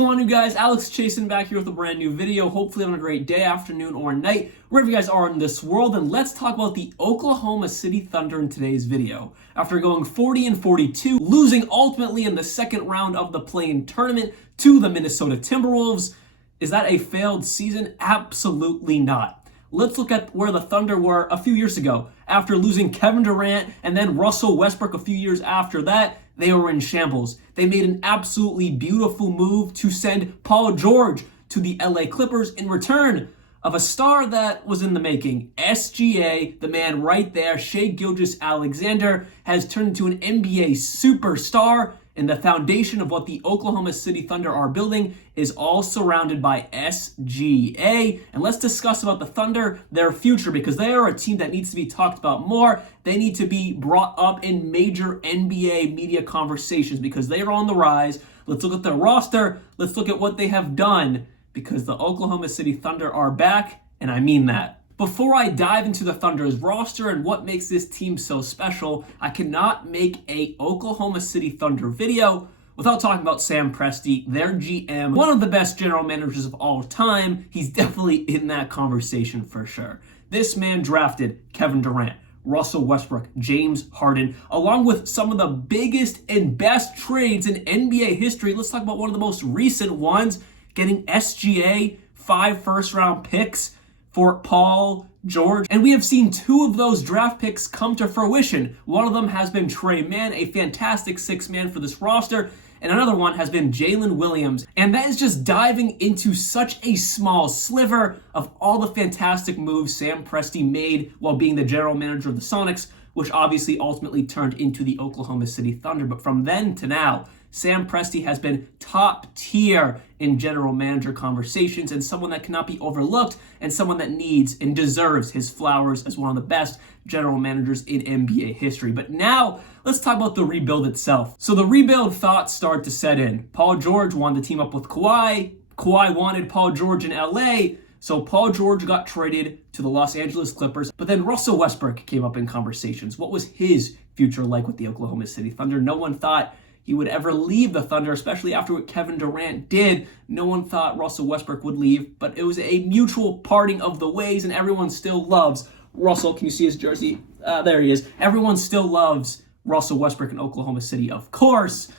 going on, you guys? Alex Chasen back here with a brand new video. Hopefully having a great day, afternoon, or night, wherever you guys are in this world. And let's talk about the Oklahoma City Thunder in today's video. After going 40-42, losing ultimately in the second round of the play-in tournament to the Minnesota Timberwolves, is that a failed season? Absolutely not. Let's look at where the Thunder were a few years ago. After losing Kevin Durant and then Russell Westbrook a few years after that, they were in shambles. They made an absolutely beautiful move to send Paul George to the LA Clippers in return of a star that was in the making. SGA, the man right there, Shai Gilgeous-Alexander, has turned into an NBA superstar, and the foundation of what the Oklahoma City Thunder are building is all surrounded by SGA. And let's discuss about the Thunder, their future, because they are a team that needs to be talked about more. They need to be brought up in major NBA media conversations because they are on the rise. Let's look at their roster. Let's look at what they have done, because the Oklahoma City Thunder are back, and I mean that. Before I dive into the Thunder's roster and what makes this team so special, I cannot make a Oklahoma City Thunder video without talking about Sam Presti, their GM, one of the best general managers of all time. He's definitely in that conversation for sure. This man drafted Kevin Durant, Russell Westbrook, James Harden, along with some of the biggest and best trades in NBA history. Let's talk about one of the most recent ones, getting SGA 5 first-round picks for Paul George. And we have seen 2 of those draft picks come to fruition. One of them has been Trey Mann, a fantastic 6-man for this roster, and another one has been Jalen Williams. And that is just diving into such a small sliver of all the fantastic moves Sam Presti made while being the general manager of the Sonics, which obviously ultimately turned into the Oklahoma City Thunder. But from then to now, Sam Presti has been top tier in general manager conversations, and someone that cannot be overlooked, and someone that needs and deserves his flowers as one of the best general managers in NBA history. But now, let's talk about the rebuild itself. So the rebuild thoughts start to set in. Paul George wanted to team up with Kawhi. Kawhi wanted Paul George in LA. So Paul George got traded to the Los Angeles Clippers, but then Russell Westbrook came up in conversations. What was his future like with the Oklahoma City Thunder? No one thought he would ever leave the Thunder, especially after what Kevin Durant did. No one thought Russell Westbrook would leave, but it was a mutual parting of the ways, and everyone still loves Russell. Can you see his jersey? There he is. Everyone still loves Russell Westbrook in Oklahoma City, of course.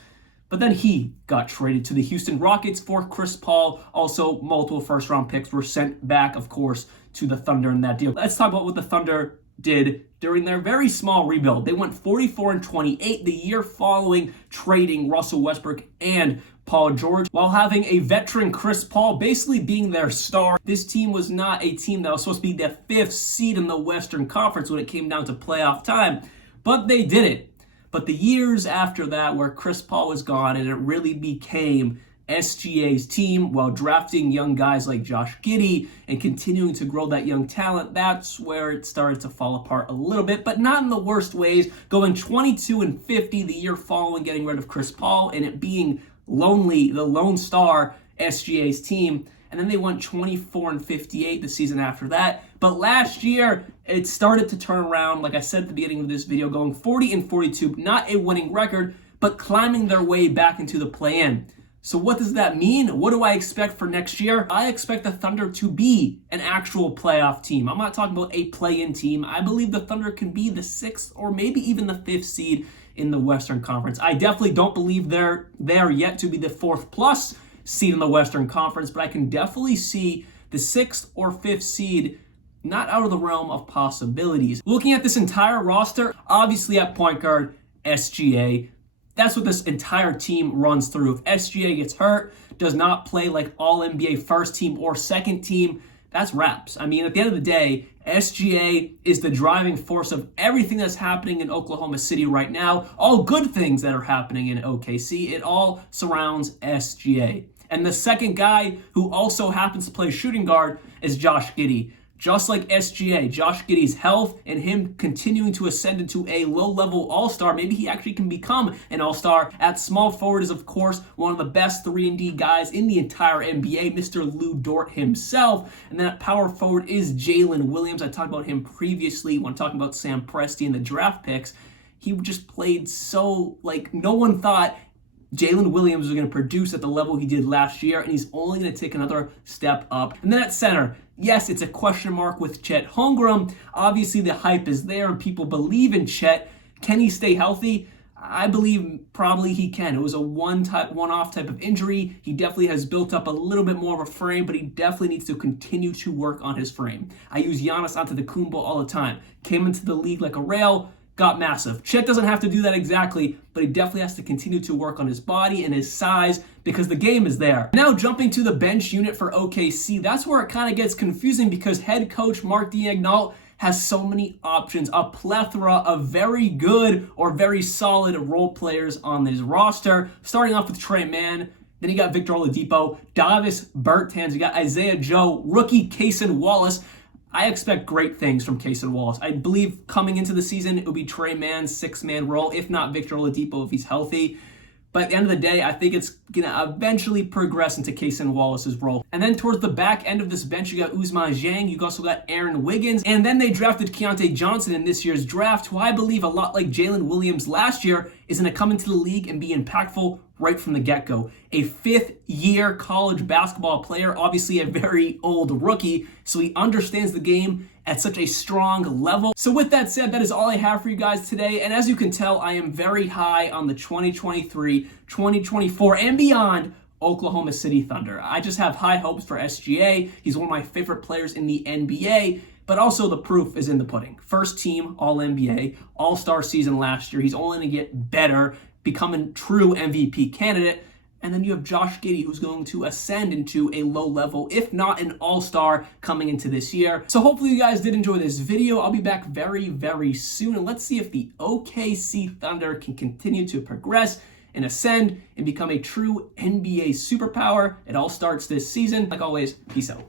But then he got traded to the Houston Rockets for Chris Paul. Also, multiple first-round picks were sent back, of course, to the Thunder in that deal. Let's talk about what the Thunder did during their very small rebuild. They went 44-28 the year following trading Russell Westbrook and Paul George, while having a veteran Chris Paul basically being their star. This team was not a team that was supposed to be the 5th seed in the Western Conference when it came down to playoff time, but they did it. But the years after that, where Chris Paul was gone and it really became SGA's team, while drafting young guys like Josh Giddey and continuing to grow that young talent, that's where it started to fall apart a little bit, but not in the worst ways. Going 22-50 the year following getting rid of Chris Paul and it being lonely, the lone star, SGA's team. And then they went 24-58 the season after that. But last year, it started to turn around, like I said at the beginning of this video, going 40-42, not a winning record, but climbing their way back into the play-in. So what does that mean? What do I expect for next year? I expect the Thunder to be an actual playoff team. I'm not talking about a play-in team. I believe the Thunder can be the 6th or maybe even the 5th seed in the Western Conference. I definitely don't believe they're there yet to be the 4th plus seed in the Western Conference, but I can definitely see the 6th or 5th seed not out of the realm of possibilities. Looking at this entire roster, obviously at point guard, SGA. That's what this entire team runs through. If SGA gets hurt, does not play like all NBA first team or second team, that's wraps. I mean, at the end of the day, SGA is the driving force of everything that's happening in Oklahoma City right now. All good things that are happening in OKC, it all surrounds SGA. And the second guy who also happens to play shooting guard is Josh Giddey. Just like SGA, Josh Giddey's health and him continuing to ascend into a low-level all-star, maybe he actually can become an all-star. At small forward is, of course, one of the best 3-and-D guys in the entire NBA, Mr. Lou Dort himself. And then at power forward is Jalen Williams. I talked about him previously when talking about Sam Presti and the draft picks. He just played so, no one thought Jalen Williams was going to produce at the level he did last year, and he's only going to take another step up. And then at center, yes, it's a question mark with Chet Holmgren. Obviously, the hype is there, and people believe in Chet. Can he stay healthy? I believe probably he can. It was a one-off type of injury. He definitely has built up a little bit more of a frame, but he definitely needs to continue to work on his frame. I use Giannis Antetokounmpo all the time. Came into the league like a rail, got massive. Chet doesn't have to do that exactly, but he definitely has to continue to work on his body and his size because the game is there. Now jumping to the bench unit for OKC, that's where it kind of gets confusing because head coach Mark D'Ignal has so many options, a plethora of very good or very solid role players on his roster. Starting off with Trey Mann, then you got Victor Oladipo, Davis Bertans, you got Isaiah Joe, rookie Cason Wallace. I expect great things from Cason Wallace. I believe coming into the season, it will be Trey Mann's six-man role, if not Victor Oladipo if he's healthy. But at the end of the day, I think it's going to eventually progress into Cason Wallace's role. And then towards the back end of this bench, you got Ousmane Dieng. You also got Aaron Wiggins. And then they drafted Keontae Johnson in this year's draft, who I believe a lot like Jalen Williams last year is going to come into the league and be impactful right from the get-go. A fifth-year college basketball player, obviously a very old rookie, so he understands the game at such a strong level. So with that said, that is all I have for you guys today. And as you can tell, I am very high on the 2023, 2024, and beyond Oklahoma City Thunder. I just have high hopes for SGA. He's one of my favorite players in the NBA, but also the proof is in the pudding. First team All-NBA, All-Star season last year. He's only going to get better, becoming true MVP candidate. And then you have Josh Giddey, who's going to ascend into a low level, if not an all-star, coming into this year. So hopefully you guys did enjoy this video. I'll be back very, very soon. And let's see if the OKC Thunder can continue to progress and ascend and become a true NBA superpower. It all starts this season. Like always, peace out.